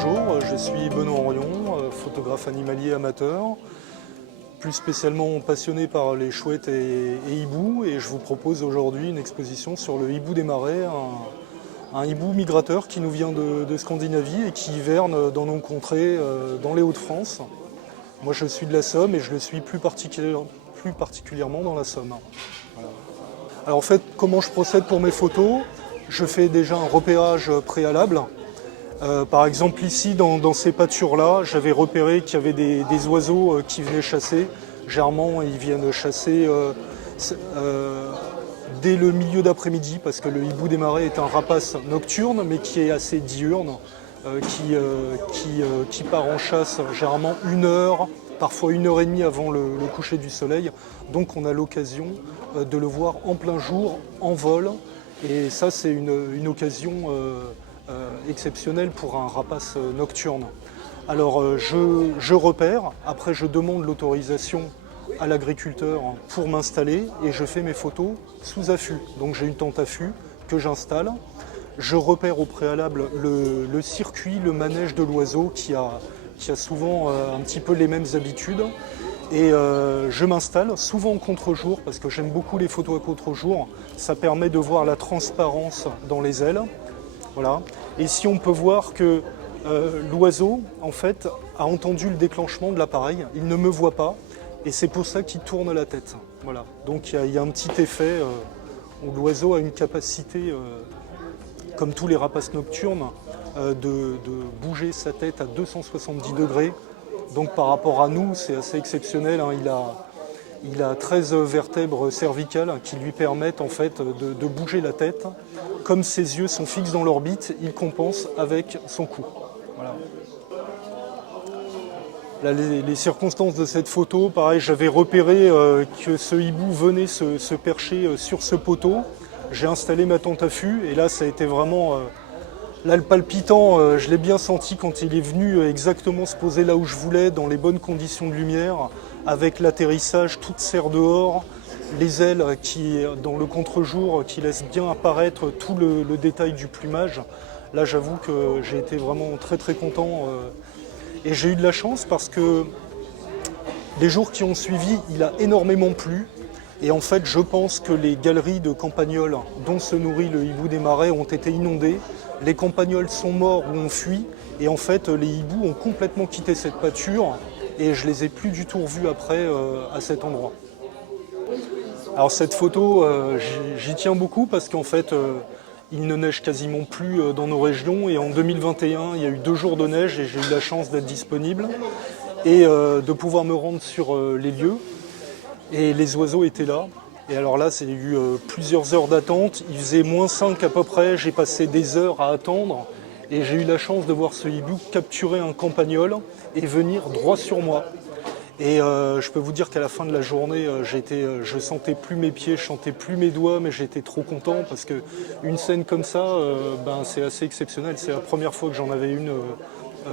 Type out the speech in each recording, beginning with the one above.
Bonjour, je suis Benoît Henrion, photographe animalier amateur, plus spécialement passionné par les chouettes et hiboux, et je vous propose aujourd'hui une exposition sur le hibou des marais, un hibou migrateur qui nous vient de Scandinavie et qui hiverne dans nos contrées, dans les Hauts-de-France. Moi je suis de la Somme et je le suis plus particulièrement dans la Somme. Voilà. Alors en fait, comment je procède pour mes photos? Je fais déjà un repérage préalable. Par exemple ici dans ces pâtures-là, j'avais repéré qu'il y avait des oiseaux qui venaient chasser. Généralement ils viennent chasser dès le milieu d'après-midi parce que le hibou des marais est un rapace nocturne mais qui est assez diurne, qui part en chasse généralement 1 heure, parfois 1 heure et demie avant le coucher du soleil. Donc on a l'occasion de le voir en plein jour, en vol. Et ça c'est une occasion exceptionnelle pour un rapace nocturne. Alors je repère, après je demande l'autorisation à l'agriculteur pour m'installer et je fais mes photos sous affût. Donc j'ai une tente affût que j'installe. Je repère au préalable le circuit, le manège de l'oiseau qui a souvent un petit peu les mêmes habitudes. Et je m'installe souvent en contre-jour parce que j'aime beaucoup les photos à contre-jour. Ça permet de voir la transparence dans les ailes. Voilà. Et si on peut voir que l'oiseau en fait, a entendu le déclenchement de l'appareil, il ne me voit pas et c'est pour ça qu'il tourne la tête. Voilà. Donc il y a un petit effet où l'oiseau a une capacité, comme tous les rapaces nocturnes, de bouger sa tête à 270 degrés. Donc par rapport à nous, c'est assez exceptionnel. Hein. Il a 13 vertèbres cervicales qui lui permettent en fait de bouger la tête. Comme ses yeux sont fixes dans l'orbite, il compense avec son cou. Voilà. Là, les circonstances de cette photo, pareil, j'avais repéré que ce hibou venait se percher sur ce poteau. J'ai installé ma tente à fût et là ça a été vraiment... Là, le palpitant, je l'ai bien senti quand il est venu exactement se poser là où je voulais, dans les bonnes conditions de lumière, avec l'atterrissage toute serre dehors, les ailes qui, dans le contre-jour, qui laissent bien apparaître tout le détail du plumage. Là, j'avoue que j'ai été vraiment très très content et j'ai eu de la chance parce que les jours qui ont suivi, il a énormément plu. Et en fait, je pense que les galeries de campagnols dont se nourrit le hibou des marais ont été inondées. Les campagnols sont morts ou ont fui. Et en fait, les hiboux ont complètement quitté cette pâture. Et je les ai plus du tout revus après à cet endroit. Alors cette photo, j'y tiens beaucoup parce qu'en fait, il ne neige quasiment plus dans nos régions. Et en 2021, il y a eu 2 jours de neige et j'ai eu la chance d'être disponible et de pouvoir me rendre sur les lieux. Et les oiseaux étaient là. Et alors là, il y a eu plusieurs heures d'attente. Il faisait -5 à peu près. J'ai passé des heures à attendre. Et j'ai eu la chance de voir ce hibou capturer un campagnol et venir droit sur moi. Et je peux vous dire qu'à la fin de la journée, je sentais plus mes pieds, je sentais plus mes doigts, mais j'étais trop content parce qu'une scène comme ça, c'est assez exceptionnel. C'est la première fois que j'en avais une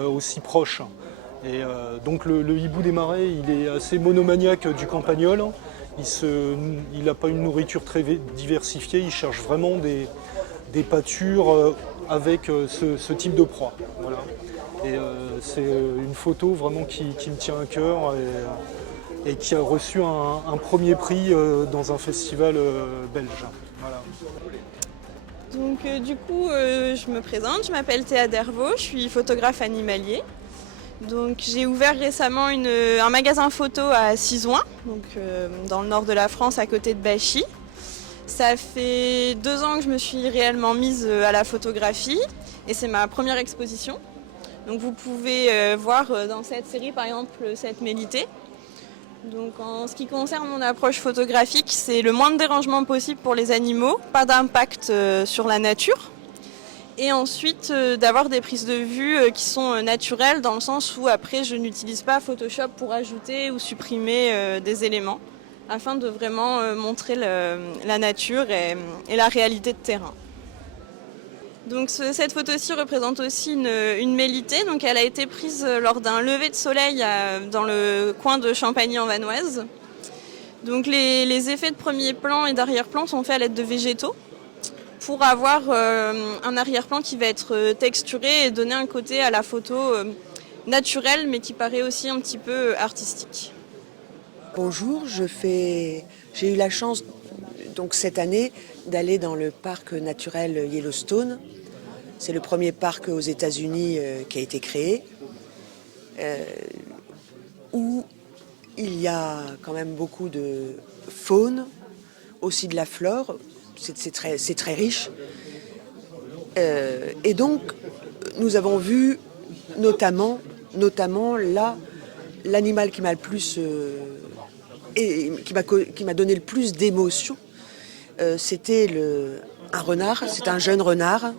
aussi proche. Et donc le hibou des marais, il est assez monomaniaque du campagnol. Il n'a pas une nourriture très diversifiée, il cherche vraiment des pâtures avec ce type de proie. Voilà. Et c'est une photo vraiment qui me tient à cœur et qui a reçu un premier prix dans un festival belge. Voilà. Donc du coup, je me présente, je m'appelle Théa Dervaux, je suis photographe animalier. Donc j'ai ouvert récemment un magasin photo à Sizouin, donc dans le nord de la France, à côté de Bachy. Ça fait 2 ans que je me suis réellement mise à la photographie et c'est ma première exposition. Donc vous pouvez voir dans cette série par exemple cette mélitée. Donc en ce qui concerne mon approche photographique, c'est le moins de dérangement possible pour les animaux, pas d'impact sur la nature. Et ensuite d'avoir des prises de vue qui sont naturelles dans le sens où après je n'utilise pas Photoshop pour ajouter ou supprimer des éléments afin de vraiment montrer la nature et la réalité de terrain. Donc cette photo-ci représente aussi une mélitée, donc elle a été prise lors d'un lever de soleil dans le coin de Champagny-en-Vanoise. Donc les effets de premier plan et d'arrière-plan sont faits à l'aide de végétaux pour avoir un arrière-plan qui va être texturé et donner un côté à la photo naturel, mais qui paraît aussi un petit peu artistique. Bonjour, j'ai eu la chance donc cette année d'aller dans le parc naturel Yellowstone. C'est le premier parc aux États-Unis qui a été créé, où il y a quand même beaucoup de faune, aussi de la flore. C'est très riche. Et donc, nous avons vu notamment là, l'animal qui m'a le plus et qui m'a donné le plus d'émotion, c'était un renard. C'est un jeune renard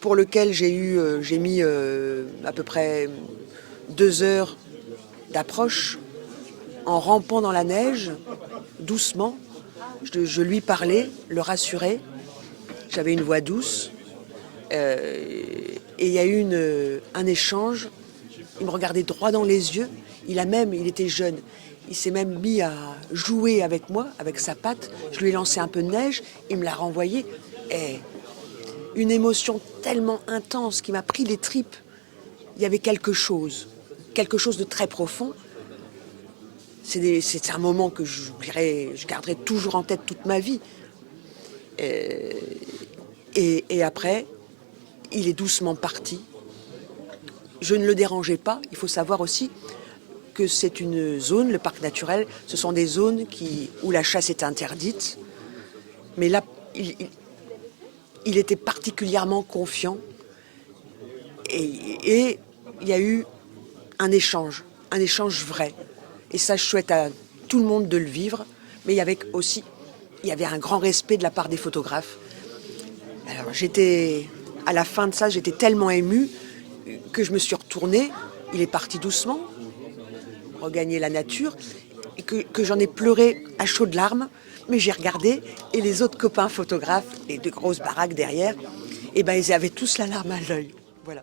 pour lequel j'ai mis à peu près 2 heures d'approche en rampant dans la neige, doucement. Je lui parlais, le rassurais. J'avais une voix douce. Et il y a eu un échange. Il me regardait droit dans les yeux. Il était jeune. Il s'est même mis à jouer avec moi, avec sa patte. Je lui ai lancé un peu de neige. Il me l'a renvoyé. Et une émotion tellement intense qui m'a pris les tripes. Il y avait quelque chose de très profond. C'est un moment que je garderai toujours en tête toute ma vie. Et après, il est doucement parti. Je ne le dérangeais pas. Il faut savoir aussi que c'est une zone, le parc naturel, ce sont des zones où la chasse est interdite. Mais là, il était particulièrement confiant. Et il y a eu un échange vrai. Et ça, je souhaite à tout le monde de le vivre. Mais il y avait un grand respect de la part des photographes. Alors à la fin de ça, j'étais tellement émue que je me suis retournée. Il est parti doucement, regagner la nature, et que j'en ai pleuré à chaudes larmes. Mais j'ai regardé, et les autres copains photographes, les 2 grosses baraques derrière, ils avaient tous la larme à l'œil. Voilà.